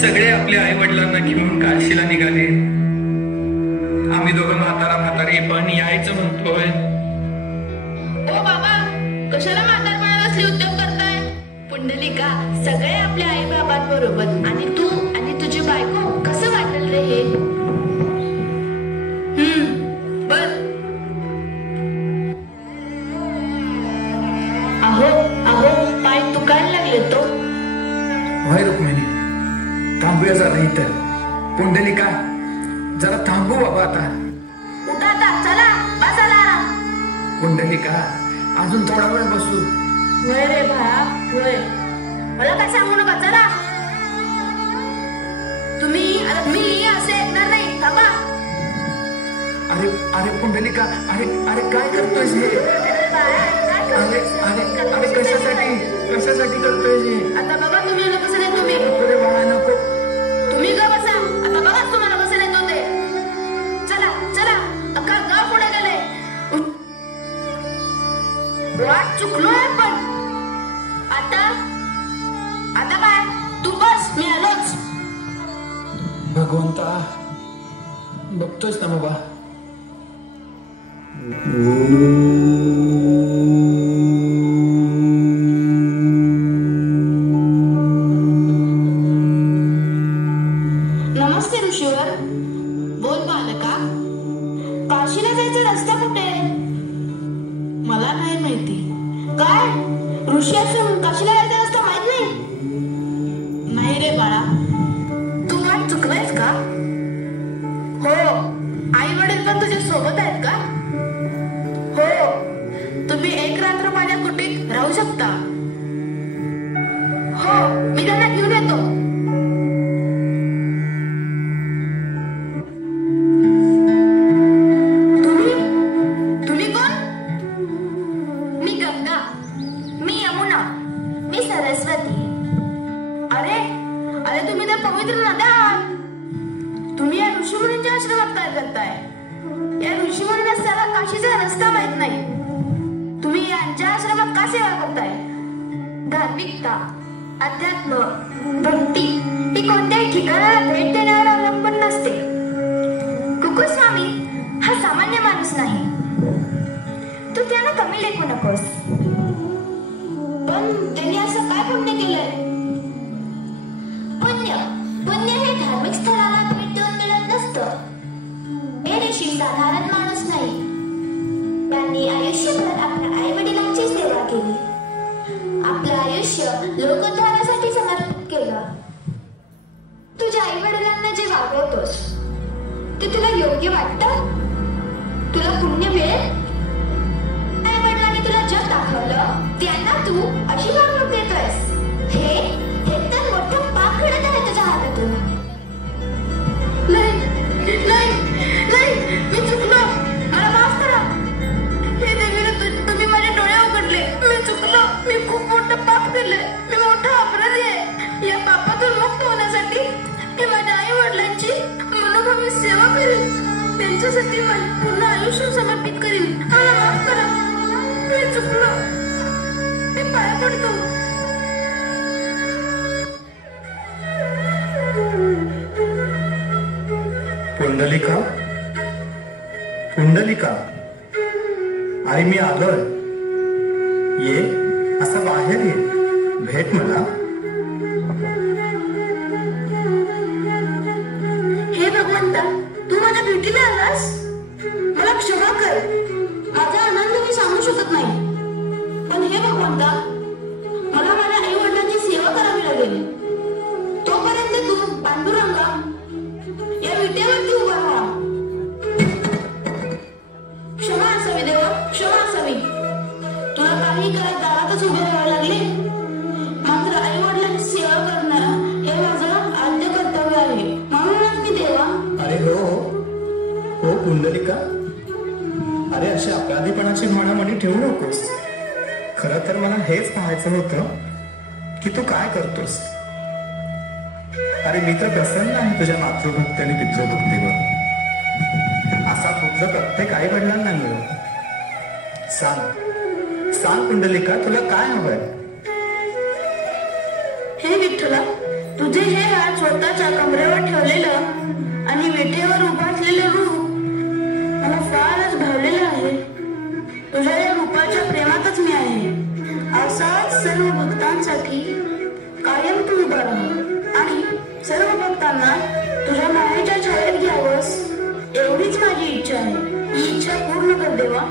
सगळे आपल्या आई वडिलांना घेऊन काशीला निघाले. आम्ही दोघं म्हातारे पण यायचं म्हणतोय. ओ बाबा, कशाला म्हातारपणाला उद्योग करताय? पुंडलिका, सगळे आपल्या आई बाबांबरोबर आणि तू आणि तुझी बायको कसं वाटेल रे हे? बर. अहो पाय दुखायला लागले तो. होय रुक्मिणी, थांबूया जरा इथं. पुंडलिका, जरा थांबू बाबा आता. उठा आता, चला बसायला आराम. पुंडलिका, अजून थोडा वेळ बसू. होय रे भाया, होय. मला काय सांगू नका, चला. मी असे ऐकणार नाही, थांबा. अरे पुंडलिका, अरे काय करतोयस हे? अरे कशासाठी करतोयस हे? आता बघा तुम्ही कसं नाही. तुम्ही अरे बाळा, नको. तुम्ही का बसा. आता बघा तुम्हाला कसं नाही होते. चला अख्खा गाव पुढे गेले. वाट चुकलोय पण आता काय? तू बस, मी आलोच. भगवंता, बघतोयस ना बाबा. नमस्ते ऋषीवर. बोल बालका, काशीला जायचा रस्ता कुठे? मला नाही माहिती. काय? ऋषी असून काशीला जायचा रस्ता माहित नाही? नाही रे बाळा, तू वाट चुकलायस का? हो. आई वडील पण तुझ्या सोबत आहेत का? हो. तुम्ही एक रात्र माझ्या कुटीत राहू शकता. हो, मी त्यांना घेऊन येतो. तुम्ही कोण? मी गंगा, मी यमुना, मी सरस्वती. अरे तुम्ही तर पवित्र नद्या आहात. तुम्ही या ऋषीमुनींच्या आश्रमात काय करताय? या ऋषीमुनींना सारा काशीचा रस्ता माहित नाही. तुम्ही यांच्या आश्रमात का सेवा करताय? धार्मिकता, अध्यात्म, भक्ती ही कोणत्याही ठिकाणाला भेट देण्यावर अवलंबून नसते. कुकुस्वामी हा सामान्य माणूस नाही. तू त्यांना कमी लेखू नकोस. पण त्यांनी असं काय पुण्य केलंय? पुण्य हे धार्मिक स्थळाला भेट देऊन मिळत नसतं. हे ऋषी साधारण माणूस नाही. त्यांनी आयुष्यभर आपल्या आई वडिलांची सेवा केली. आपलं आयुष्य लोकोद्धारासाठी समर्पित केलं. तुझ्या आई वडिलांना जे वागवतोस ते तुला योग्य वाटतं? तुला पुण्य मिळेल? आई वडिलांनी तुला जग दाखवलं, त्यांना तू अशी वागणूक देतोयस. हे तर मोठं पाप घडत आहे तुझ्या हातातून. नाही, मी चुकलो. मला माफ करा. हे देवीने तुम्ही माझे डोळे उघडले. मी चुकलो. मी खूप मोठं पाप केलंय. मी मोठा अपराधी आहे. या पापातून मुक्त होण्यासाठी मी माझ्या आई वडिलांची मनोभावी सेवा करेन. त्यांच्यासाठी पूर्ण आयुष्य समर्पित करीन. मला माफ करा. मी चुकलो. मी पाया पडतो. पुंडलिका, आई मी आलोय. ये, असं बाहेर ये, भेट मला. अशी मनामनी ठेवू नकोस. खरं तर मला हेच पाहायचं होतं की तू काय करतोस. अरे मी तर प्रसन्न आहे तुझ्या मातृभक्ती आणि पितृभक्तीवर. असा पुत्र प्रत्येक आई वडिलांना मिळो. सांग सांग कुंडलिका, तुला काय हवंय. हे विठ्ठला, तुझे हे हात स्वतःच्या कमरेवर ठेवलेलं आणि विटेवर उभा असलेलं रूप मला फारच भावलेलं आहे. तुझ्या या रूपाच्या प्रेमातच मी आहे. असाच सर्व भक्तांसाठी कायम तू उभा राहा आणि सर्व भक्तांना तुझ्या मायेच्या छायेत घ्यावंस एवढीच माझी इच्छा आहे. ही इच्छा पूर्ण कर देवा.